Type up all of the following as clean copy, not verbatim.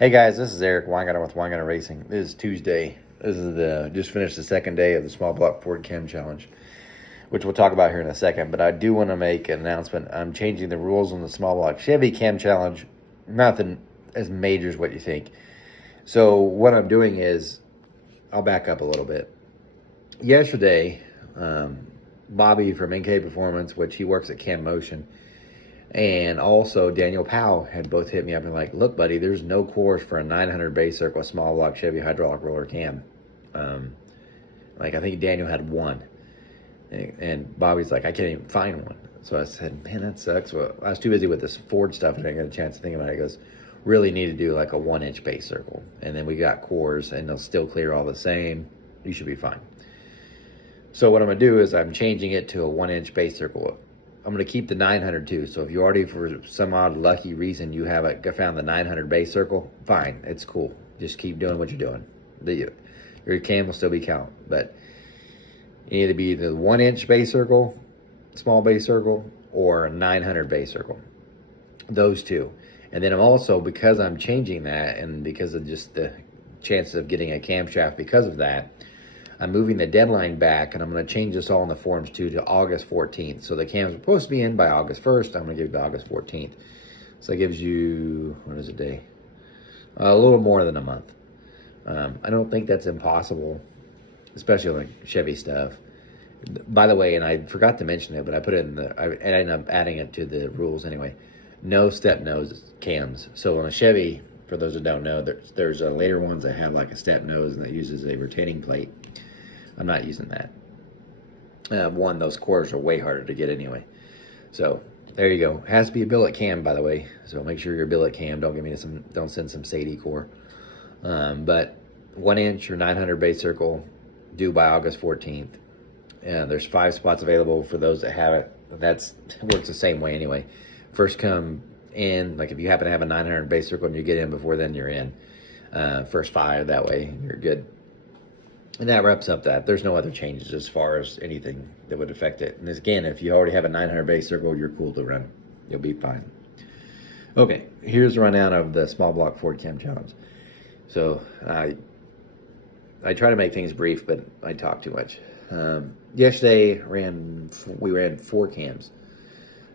Hey guys, this is Eric Weingarten with Weingarten Racing. This is Tuesday. This is just finished the second day of the small block Ford Cam Challenge, which we'll talk about here in a second. But I do want to make an announcement. I'm changing the rules on the small block Chevy Cam Challenge. Nothing as major as what you think. So what I'm doing is, I'll back up a little bit. Yesterday, Bobby from NK Performance, which he works at Cam Motion, and also Daniel Powell had both hit me up and like, look, buddy, there's no course for a 900 base circle small block Chevy hydraulic roller cam. Like I think Daniel had one, and Bobby's like, I can't even find one. So I said, man, that sucks. Well, I was too busy with this Ford stuff and I didn't get a chance to think about it. He goes, really need to do like a 1-inch base circle, and then we got cores, and they'll still clear all the same. You should be fine. So what I'm gonna do is I'm changing it to a 1-inch base circle. I'm going to keep the 900 too. So if you already, for some odd lucky reason, you have found the 900 base circle, fine, it's cool. Just keep doing what you're doing. Your cam will still be count, but you need to be the 1-inch base circle, small base circle, or a 900 base circle. Those two. And then I'm also, because I'm changing that, and because of just the chances of getting a camshaft because of that, I'm moving the deadline back, and I'm going to change this all in the forms too to August 14th. So the cams are supposed to be in by August 1st. I'm going to give it to August 14th. So that gives you, what is a day? A little more than a month. I don't think that's impossible, especially on like Chevy stuff. By the way, and I forgot to mention it, but I put it in I ended up adding it to the rules anyway. No step nose cams. So on a Chevy, for those that don't know, there's later ones that have like a step nose and that uses a retaining plate. I'm not using that. One, those cores are way harder to get anyway. So there you go. Has to be a billet cam, by the way. So make sure your billet cam. Don't send some Sadie core. But 1-inch or 900 base circle, due by August 14th. There's 5 spots available for those that have it. Works the same way anyway. First come in, like if you happen to have a 900 base circle and you get in before then, you're in. First 5, that way you're good. And that wraps up that. There's no other changes as far as anything that would affect it. And again, if you already have a 900 base circle, you're cool to run. You'll be fine. Okay, here's a rundown of the small block Ford Cam Challenge. So I try to make things brief, but I talk too much. Yesterday we ran 4 cams.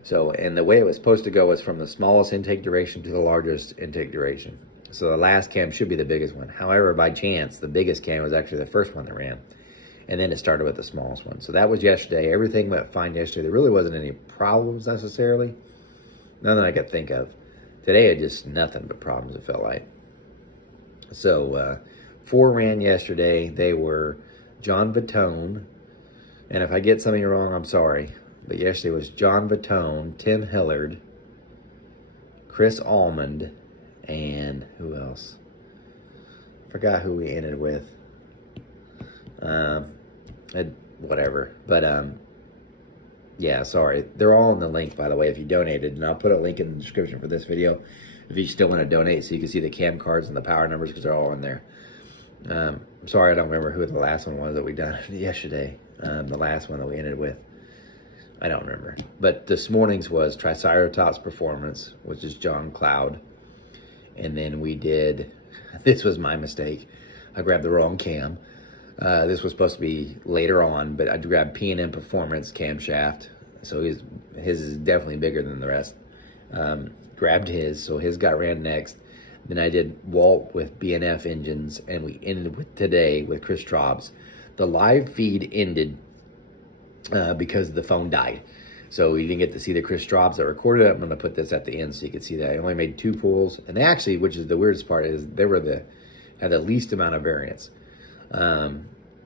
So, and the way it was supposed to go was from the smallest intake duration to the largest intake duration. So the last cam should be the biggest one. However, by chance, the biggest cam was actually the first one that ran. And then it started with the smallest one. So that was yesterday. Everything went fine yesterday. There really wasn't any problems necessarily. None that I could think of. Today, it just nothing but problems, it felt like. So 4 ran yesterday. They were John Vitone. And if I get something wrong, I'm sorry. But yesterday was John Vitone, Tim Hillard, Chris Almond, and who else? Forgot who we ended with. Whatever. But yeah, sorry. They're all in the link, by the way, if you donated. And I'll put a link in the description for this video if you still want to donate, so you can see the cam cards and the power numbers, because they're all in there. I'm sorry, I don't remember who the last one was that we done yesterday. The last one that we ended with, I don't remember. But this morning's was Triceratops Performance, which is John Cloud. And then we did, this was my mistake. I grabbed the wrong cam. This was supposed to be later on, but I grabbed P&M Performance camshaft. So his is definitely bigger than the rest. Grabbed his, so his got ran next. Then I did Walt with B&F engines, and we ended with today with Chris Traub's. The live feed ended because the phone died. So you didn't get to see the Chris Straubs that recorded it. I'm going to put this at the end so you can see that. I only made 2 pulls. And they actually, which is the weirdest part, is they had the least amount of variance. Of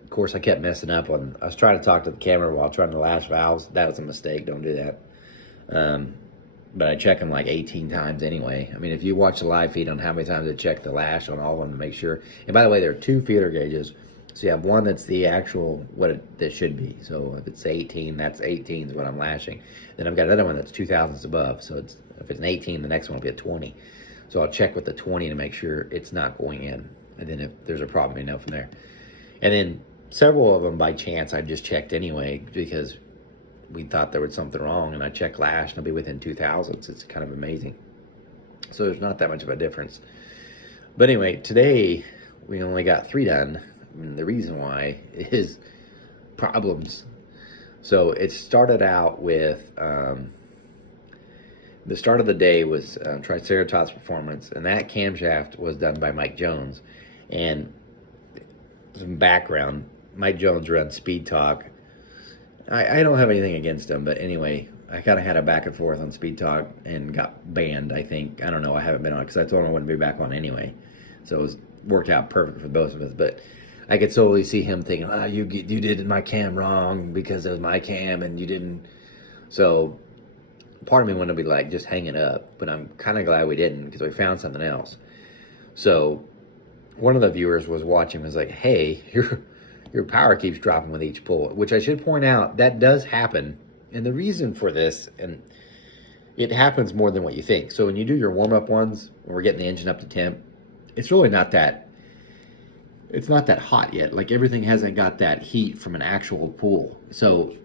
course, I kept messing up on, I was trying to talk to the camera while trying to lash valves. That was a mistake. Don't do that. But I check them like 18 times anyway. I mean, if you watch the live feed on how many times I check the lash on all of them to make sure. And by the way, there are 2 feeler gauges. So you have one that's the actual, that should be. So if it's 18, that's 18 is what I'm lashing. Then I've got another one that's 2 thousandths above. So if it's an 18, the next one will be a 20. So I'll check with the 20 to make sure it's not going in. And then if there's a problem, you know from there. And then several of them by chance I just checked anyway, because we thought there was something wrong. And I checked lash and I'll be within 2 thousandths. It's kind of amazing. So there's not that much of a difference. But anyway, today we only got 3 done. And the reason why is problems. So it started out with the start of the day was Triceratops Performance, and that camshaft was done by Mike Jones. And some background, Mike Jones runs Speed Talk. I don't have anything against him, but anyway, I kind of had a back and forth on Speed Talk and got banned, I think. I don't know, I haven't been on it because I told him I wouldn't be back on anyway. So it worked out perfect for both of us. But I could totally see him thinking, you did my cam wrong because it was my cam and you didn't. So part of me wanted to be like, just hang it up. But I'm kind of glad we didn't because we found something else. So one of the viewers was watching, was like, hey, your power keeps dropping with each pull, which I should point out, that does happen. And the reason for this, and it happens more than what you think. So when you do your warm-up ones, when we're getting the engine up to temp, it's really not that, it's not that hot yet. Like everything hasn't got that heat from an actual pull. So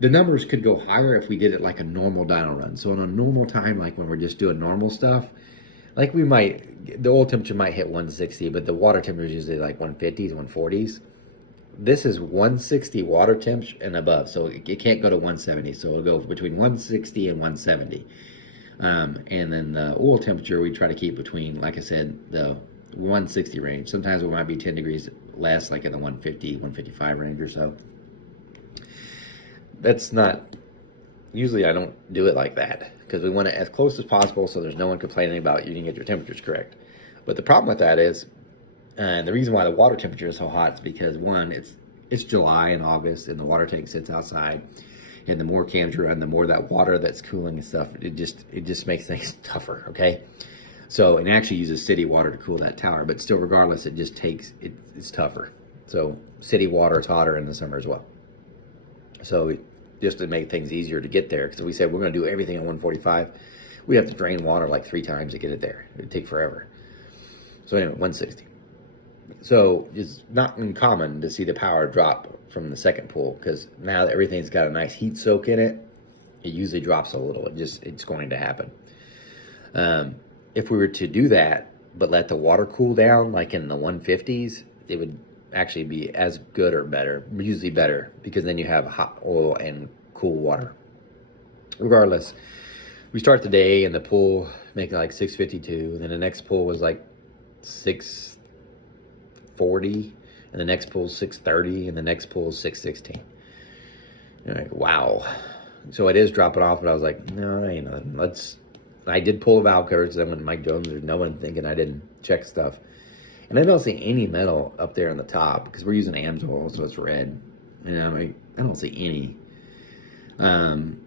the numbers could go higher if we did it like a normal dyno run. So on a normal time, like when we're just doing normal stuff, like we might, the oil temperature might hit 160, but the water temperature is usually like 150s, 140s. This is 160 water temps and above, so it can't go to 170. So it'll go between 160 and 170. And then the oil temperature we try to keep between, like I said, the 160 range. Sometimes it might be 10 degrees less, like in the 150, 155 range or so. That's not, usually I don't do it like that because we want it as close as possible so there's no one complaining about you didn't get your temperatures correct. But the problem with that is, and the reason why the water temperature is so hot is because, one, it's July and August, and the water tank sits outside, and the more cams you run, the more that water that's cooling and stuff, it just makes things tougher, okay? So, and it actually uses city water to cool that tower, but still, regardless, it just takes, it's tougher. So, city water is hotter in the summer as well. So, just to make things easier to get there, because we said we're going to do everything at 145, we have to drain water like 3 times to get it there. It'd take forever. So, anyway, 160. So it's not uncommon to see the power drop from the second pull because now that everything's got a nice heat soak in it, it usually drops a little. It's going to happen. If we were to do that, but let the water cool down like in the 150s, it would actually be as good or better, usually better, because then you have hot oil and cool water. Regardless, we start the day and the pull making like 652, then the next pull was like 640, and the next pull is 630, and the next pull is 616. You're like, wow. So it is dropping off, but I was like, no, ain't nothing. I did pull the valve covers. I went to Mike Jones. There's no one thinking I didn't check stuff. And I don't see any metal up there on the top because we're using AMSOIL, so it's red. And I don't see any. And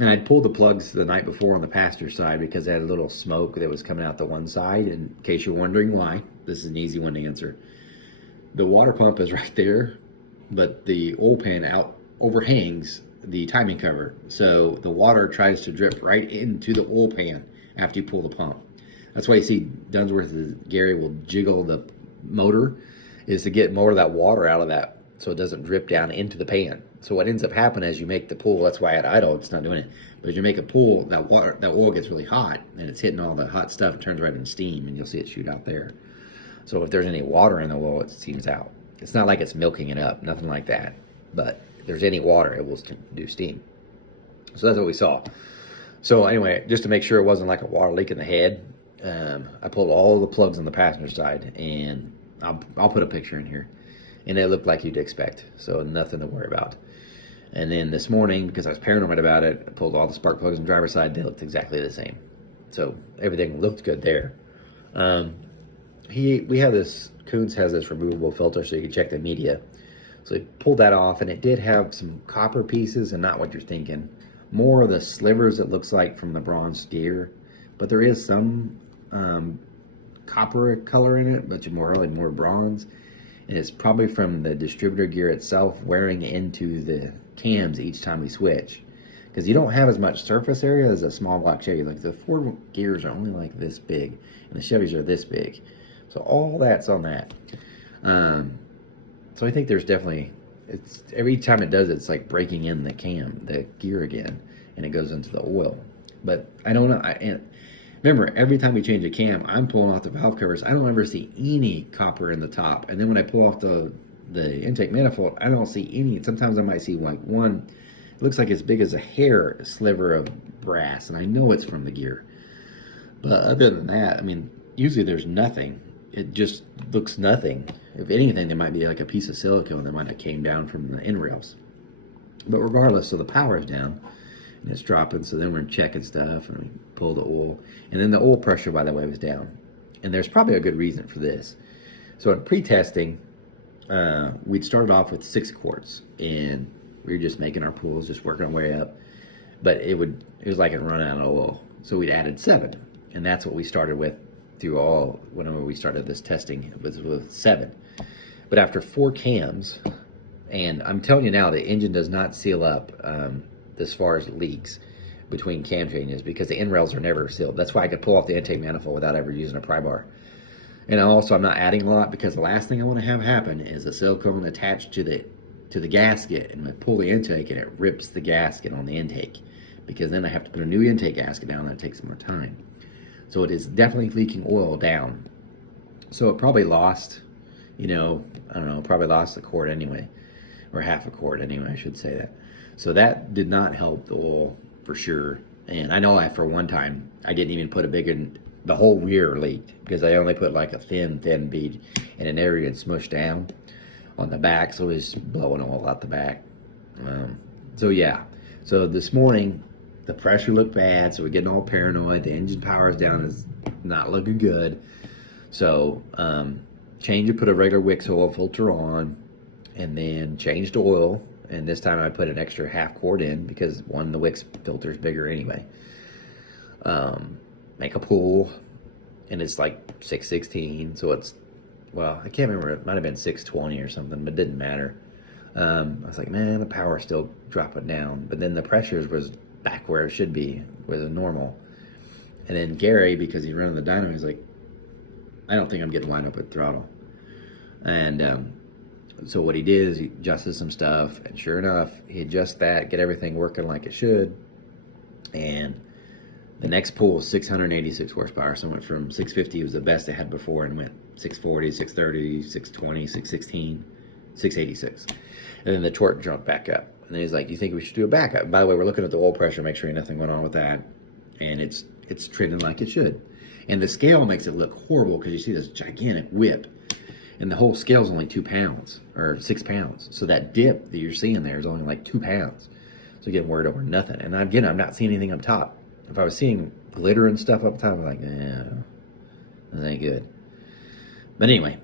I'd pulled the plugs the night before on the passenger side because they had a little smoke that was coming out the one side. And in case you're wondering why, this is an easy one to answer. The water pump is right there, but the oil pan overhangs the timing cover. So the water tries to drip right into the oil pan after you pull the pump. That's why you see Dunsworth, Gary will jiggle the motor, is to get more of that water out of that so it doesn't drip down into the pan. So what ends up happening as you make the pull, that's why at idle it's not doing it, but as you make a pull, that oil gets really hot and it's hitting all the hot stuff, it turns right into steam and you'll see it shoot out there. So if there's any water in the oil, it steams out. It's not like it's milking it up, nothing like that. But if there's any water, it will do steam. So that's what we saw. So anyway, just to make sure it wasn't like a water leak in the head, I pulled all the plugs on the passenger side, and I'll put a picture in here. And it looked like you'd expect, so nothing to worry about. And then this morning, because I was paranoid about it, I pulled all the spark plugs on the driver's side. They looked exactly the same. So everything looked good there. We have this, Coons has this removable filter so you can check the media. So he pulled that off, and it did have some copper pieces, and not what you're thinking. More of the slivers it looks like from the bronze gear, but there is some copper color in it, but really more bronze. And it's probably from the distributor gear itself wearing into the cams each time we switch. Because you don't have as much surface area as a small block Chevy. Like the Ford gears are only like this big, and the Chevys are this big. So all that's on that. So I think there's definitely, it's every time it does it, it's like breaking in the gear again, and it goes into the oil. But I don't know. Remember, every time we change a cam, I'm pulling off the valve covers. I don't ever see any copper in the top. And then when I pull off the intake manifold, I don't see any. Sometimes I might see like one, it looks like as big as a hair sliver of brass, and I know it's from the gear. But other than that, I mean, usually there's nothing. It just looks nothing. If anything, there might be like a piece of silicone that might have came down from the end rails. But regardless, so the power is down and it's dropping. So then we're checking stuff and we pull the oil. And then the oil pressure, by the way, was down. And there's probably a good reason for this. So in pre-testing, we'd started off with 6 quarts and we were just making our pulls, just working our way up. But it was like it run out of oil. So we'd added 7. And that's what we started with through all, whenever we started this testing, it was with 7. But after 4 cams, and I'm telling you now, the engine does not seal up as far as leaks between cam changes, because the end rails are never sealed. That's why I could pull off the intake manifold without ever using a pry bar. And also, I'm not adding a lot, because the last thing I want to have happen is a silicone attached to the gasket, and I pull the intake and it rips the gasket on the intake, because then I have to put a new intake gasket down, and that takes more time. So it is definitely leaking oil down. So it probably lost, I don't know, probably lost a quart anyway, or half a quart anyway, I should say that. So that did not help the oil for sure. And I know for one time, I didn't even put the whole rear leaked, because I only put like a thin bead, and it never even smushed down on the back, so it was blowing oil out the back. So yeah, so this morning, the pressure looked bad, so we're getting all paranoid. The engine power is down, is not looking good. So put a regular Wix oil filter on, and then changed oil. And this time I put an extra half quart in, because the Wix filter is bigger anyway. Make a pull, and it's like 616, so it's, well, I can't remember, it might have been 620 or something, but it didn't matter. I was like, man, the power's still dropping down, but then the pressures was back where it should be, with a normal. And then Gary, because he's running the dyno, he's like, I don't think I'm getting lined up with throttle. And so what he did is he adjusted some stuff, and sure enough, he adjusted that, get everything working like it should. And the next pull was 686 horsepower. So it went from 650 was the best it had before, and went 640, 630, 620, 616, 686. And then the torque jumped back up. And then he's like, do you think we should do a backup? By the way, we're looking at the oil pressure, make sure nothing went on with that. And it's trending like it should. And the scale makes it look horrible, because you see this gigantic whip. And the whole scale's only 2 pounds, or 6 pounds. So that dip that you're seeing there is only like 2 pounds. So getting worried over nothing. And again, I'm not seeing anything up top. If I was seeing glitter and stuff up top, I'm like, that ain't good. But anyway,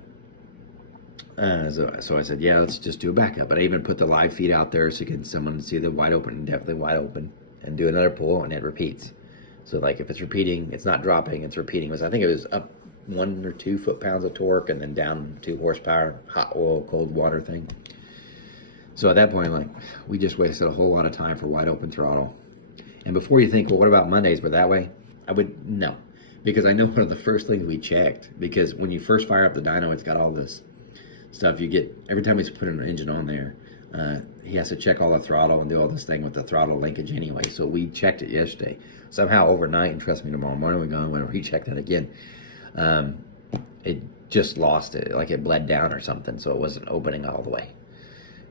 so I said, yeah, let's just do a backup. But I even put the live feed out there, so someone see the wide open, definitely wide open, and do another pull, and it repeats. So like if it's repeating, it's not dropping, it's repeating. I think it was up 1 or 2 foot-pounds of torque, and then down 2 horsepower, hot oil, cold water thing. So at that point, like, we just wasted a whole lot of time for wide open throttle. And before you think, well, what about Mondays? But that way, no. Because I know one of the first things we checked, because when you first fire up the dyno, it's got all this stuff you get, every time we put an engine on there, he has to check all the throttle and do all this thing with the throttle linkage anyway. So we checked it yesterday. Somehow overnight, and trust me, tomorrow morning we're going to recheck that again. It just lost it, like it bled down or something, so it wasn't opening all the way.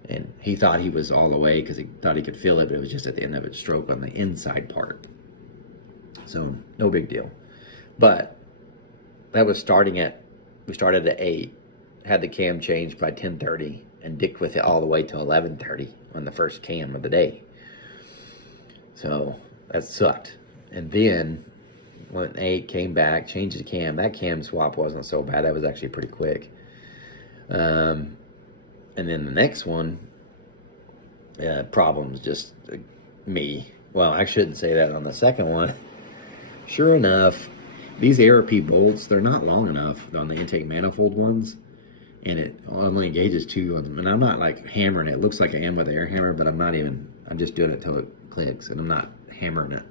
And he thought he was all the way, because he thought he could feel it, but it was just at the end of its stroke on the inside part. So no big deal. But that was we started at 8, had the cam changed by 10:30, and dicked with it all the way till 11:30 on the first cam of the day. So that sucked. And then went 8, came back, changed the cam. That cam swap wasn't so bad. That was actually pretty quick. And then the next one, problems, just me. Well, I shouldn't say that on the second one. Sure enough, these ARP bolts, they're not long enough on the intake manifold ones. And it only engages 2 of them. And I'm not like hammering it. It looks like I am with an air hammer, but I'm just doing it till it clicks, and I'm not hammering it.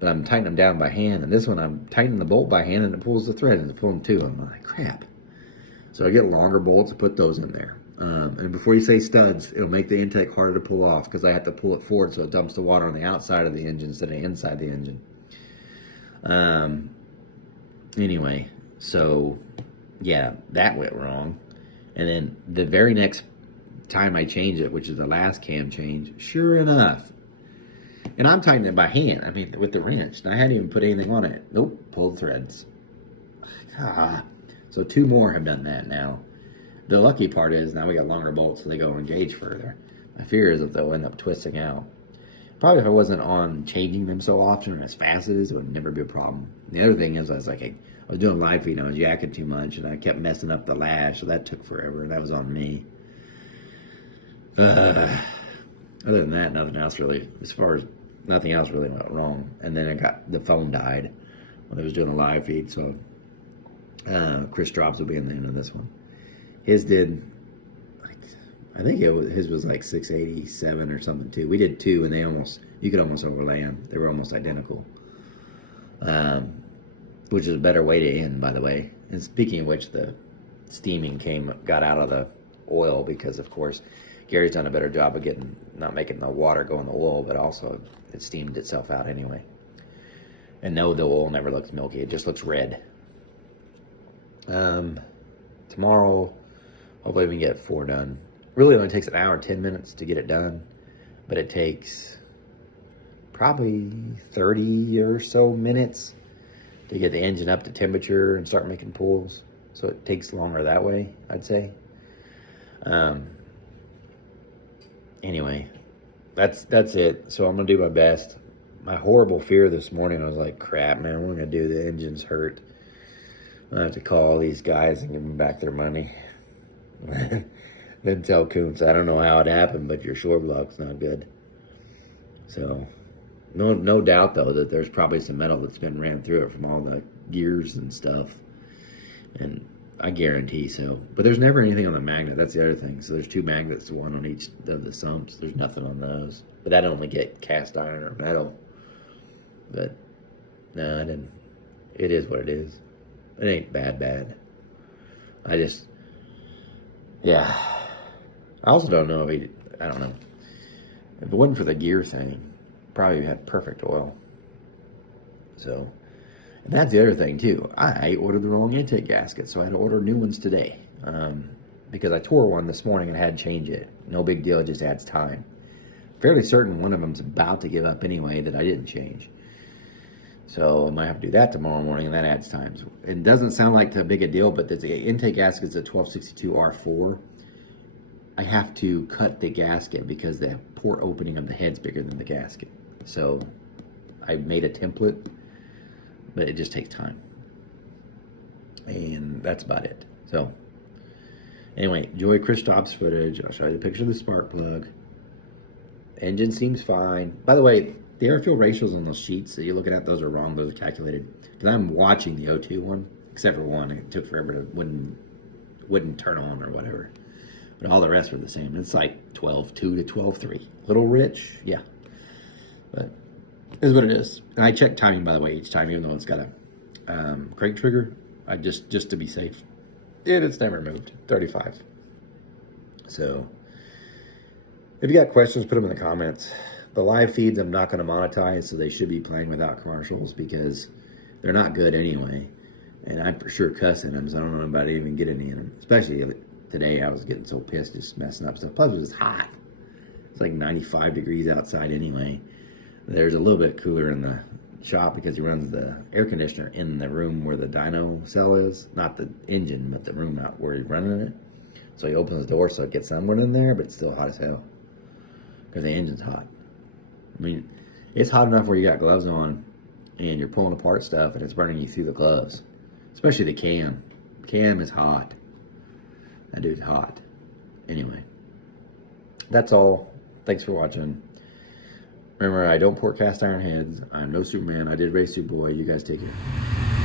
But I'm tightening them down by hand, and this one I'm tightening the bolt by hand, and it pulls the thread, and it's pulling 2. I'm like, crap. So I get longer bolts and put those in there. And before you say studs, it'll make the intake harder to pull off, because I have to pull it forward so it dumps the water on the outside of the engine instead of inside the engine. Anyway, so yeah, that went wrong. And then the very next time I changed it, which is the last cam change, sure enough, and I'm tightening it by hand, I mean, with the wrench, and I hadn't even put anything on it. Nope, pulled threads. Ah. So 2 more have done that now. The lucky part is now we got longer bolts, so they go engage further. My fear is that they'll end up twisting out. Probably if I wasn't on changing them so often and as fast as it is, it would never be a problem. The other thing is, I was doing live feed, and I was yakking too much, and I kept messing up the lash, so that took forever, and that was on me. Other than that, nothing else really, nothing else really went wrong. And then the phone died when I was doing a live feed, so Chris Drops will be in the end of this one. His did, I think his was like 687 or something too. We did 2, and you could almost overlay them. They were almost identical, which is a better way to end, by the way. And speaking of which, the steaming got out of the oil because, of course, Gary's done a better job of not making the water go in the oil, but also it steamed itself out anyway. And no, the oil never looks milky. It just looks red. Tomorrow, hopefully we can get 4 done. Really only takes an hour and 10 minutes to get it done, but it takes probably 30 or so minutes to get the engine up to temperature and start making pulls. So it takes longer that way, I'd say. Anyway, that's it. So I'm gonna do my best. My horrible fear this morning, I was like, crap, man, what am I gonna do? The engine's hurt. I have to call these guys and give them back their money. Then tell Koontz, I don't know how it happened, but your shore block's not good. So, no doubt though that there's probably some metal that's been ran through it from all the gears and stuff. And I guarantee so. But there's never anything on the magnet. That's the other thing. So there's 2 magnets, 1 on each of the sumps. There's nothing on those. But I'd only get cast iron or metal. But no, I didn't. It is what it is. It ain't bad. Yeah. I also don't know if I don't know. If it wasn't for the gear thing, probably had perfect oil. So, and that's the other thing too. I ordered the wrong intake gasket, so I had to order new ones today. Because I tore one this morning and had to change it. No big deal, it just adds time. Fairly certain one of them's about to give up anyway that I didn't change. So I might have to do that tomorrow morning, and that adds time. It doesn't sound like too big a deal, but the intake gasket's a 1262 R4. I have to cut the gasket because the port opening of the head's bigger than the gasket. So I made a template, but it just takes time. And that's about it. So anyway, enjoy Chris Stops footage. I'll show you the picture of the spark plug. Engine seems fine. By the way, the air fuel ratios on those sheets that you're looking at, those are wrong. Those are calculated. Because I'm watching the O2 one, except for one. It took forever to wouldn't turn on or whatever. But all the rest were the same. It's like 12.2 to 12.3. Little rich, yeah. But it is what it is. And I check timing, by the way, each time, even though it's got a crank trigger. I just to be safe. It's never moved. 35. So if you got questions, put them in the comments. The live feeds I'm not going to monetize, so they should be playing without commercials because they're not good anyway. And I'm for sure cussing them, so I don't know about even getting any in them. Especially today, I was getting so pissed just messing up stuff. Plus, it was hot. It's like 95 degrees outside anyway. There's a little bit cooler in the shop because he runs the air conditioner in the room where the dyno cell is. Not the engine, but the room out where he's running it. So he opens the door so it gets someone in there, but it's still hot as hell because the engine's hot. I mean, it's hot enough where you got gloves on and you're pulling apart stuff and it's burning you through the gloves. Especially the cam. Cam is hot. That dude's hot. Anyway, that's all. Thanks for watching. Remember, I don't pour cast iron heads. I'm no Superman. I did race you, boy. You guys take care.